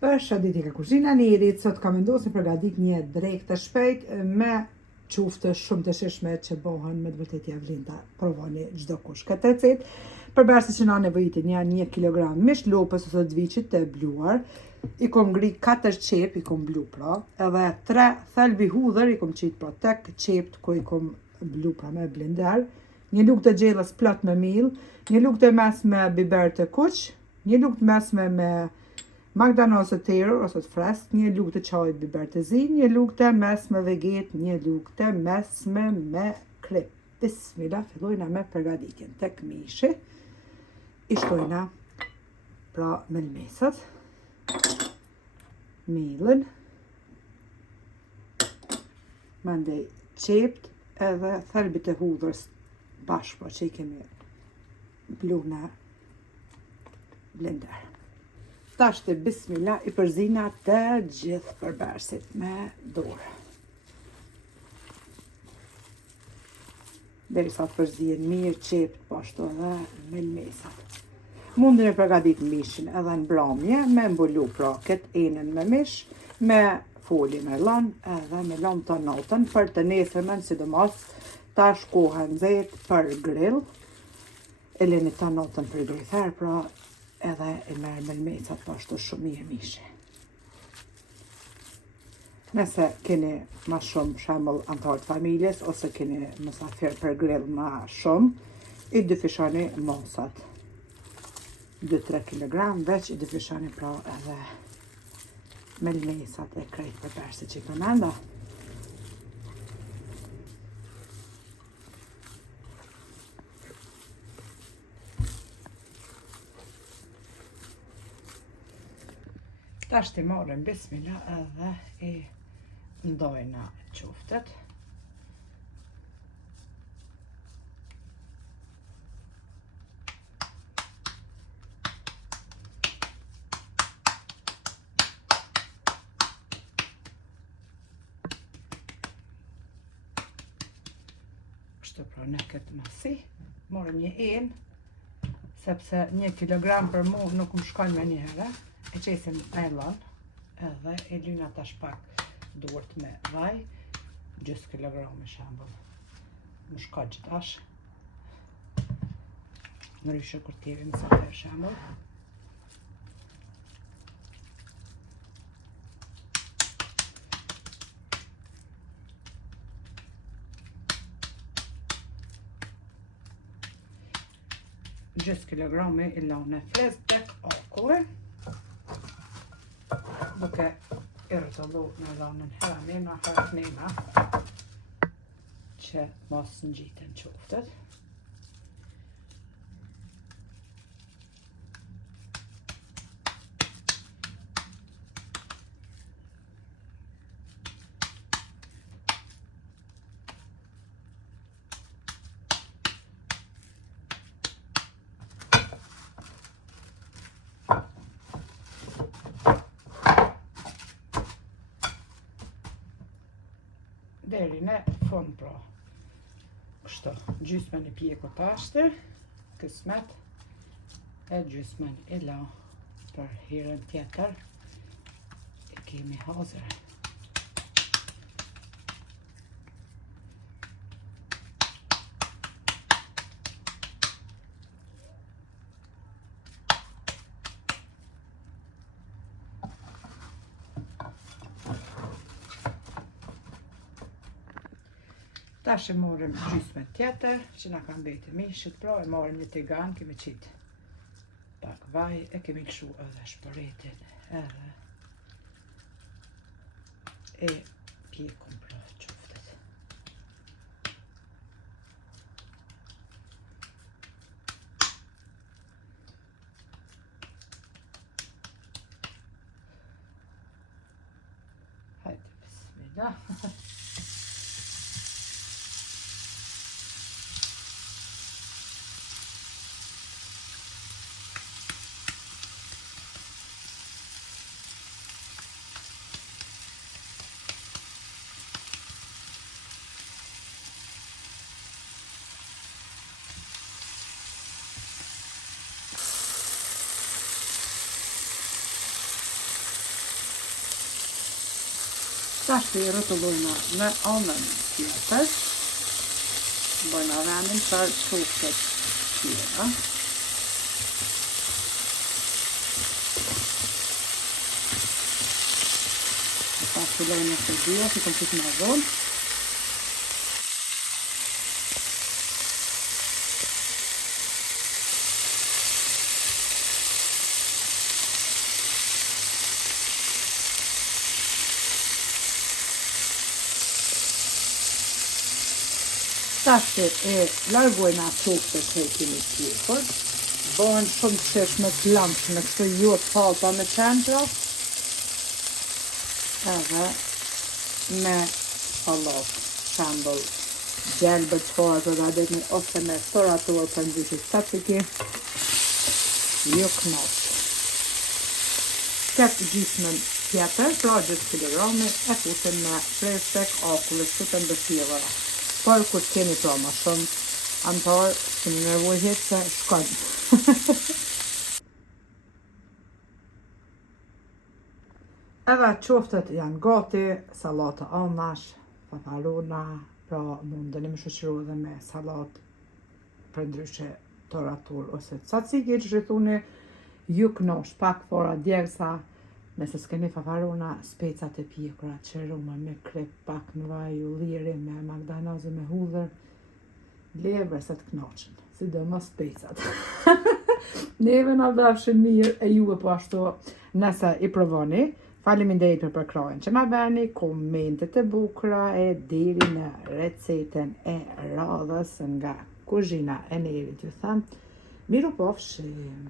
Është ditë e kuzhina Nirit, sot kam vendosur përgatit një drekë të shpejt me quftë shumë të shishme që bohen me të vërtetë javlin ta provoni çdo kush. Këtë recetë përbërë që na nevojitin janë 1 kg mish lopës ose dviçit të bluar, i kom ngri 4 qep, i kom blu pra, edhe 3 thelbi hudhër, i kom qitë pra tek qept ku i kom blu pra me blender, një lugë të gjellës plot me mill, një lugë të mesme biber të kuq, një lugë të mesme me magdano ose tërë ose të freskët, një lugë të çajit biber të zi, një lugë të mesme veget, një lugë të mesme me krip. Bismillah, fillojna me përgatitjen. Tek mishi i shtojna pra melmesat, millën, mandej qept edhe thelbit e hudhës bashkë po që i kemi blu në blender. Tashtë bismillah i përzina të gjithë përbërësit me dorë. Derisa të përzihen mirë qept, po ashtu edhe melmesat. Mundin e përgatit mishin edhe në bramje, me mbulu pra këtë enën me mish, me folje me lën edhe me lën të natën, për të nesërmen, sidomos tash koha nxehtë për grill, e leni të natën për grither, pra edhe e merë melmesat po ashtu shumë mirë mishi. Nëse keni ma shumë shembull antarë të familjes ose keni mysafir për grill ma shumë, i dyfishoni mosat. 2-3 kg veç i dyfishoni pra edhe melmesat e krejt përbërësit që i përmenda. Tash të marrëm bismillah edhe i ndojna quftet. Kështu pra në këtë masi, morëm një enë, sepse 1 kg për mu nuk më shkon me një herë. E qesim me lën, edhe e lyna tash pak duart me vaj, 10 kg me shembull. Më shka gjithash. Ndryshe kur t'jeve mësa për shembull. Gjys kilograme i lanë frez tek akulli, duke i rrotullu në lanën herë nëna, që mos ngjiten quftet. Deri në fund pra. Kështu, gjysmën e pjeku tashtë, kësmet, e gjysmën e la për herën tjetër, e kemi hazër. Tash e morëm gjysmën tjetër, që na ka mbeti mishit, pra e morëm një tigan, kemi qitë pak vaj, e kemi lëshu edhe shpëretin, edhe e pjekun pra quftet. Hajde, bismillah. Tash i rrotullojna me anën tjetër. Bëjna vendin për çuftet tjera. Tash fillojnë të dyja, si kom qikë më vonë. Tash e largojna çuftet që i kemi tjepër. Bëhen shumë të sheshme të lamshme, kështu jo të hapa me qendra. Edhe me salat, shembull, gjelbër të fazë dhe adetni, ose me storator për ndryshit tzatziki, jo knap. Këtë gjysmën tjetër, pra 10 kilogrami, e fusim me freshtek, akullës, të të ndështjevëra. Por kur keni pra ma shumë, antar, së në nervojhet se shkon. Edhe qoftet janë gati, salata anash, paparona, pra mundeni me shoqëru edhe me salat për ndryshe toratur ose tzatziki që shithuni, ju knosh pak fora djersa, nëse s'keni paparona, specat e pjekura, qerume me krep pak në vaj ulliri, me magdanoze me hudhër, lever se të knoqen, sidomos specat. Neve na vefshin mirë e juve po ashtu nëse i provoni. Faleminderit për përkrajen që ma bërni, komentet e bukura e deri në recetën e radhës nga kuzhina e Nerit, ju them, miru pofshim.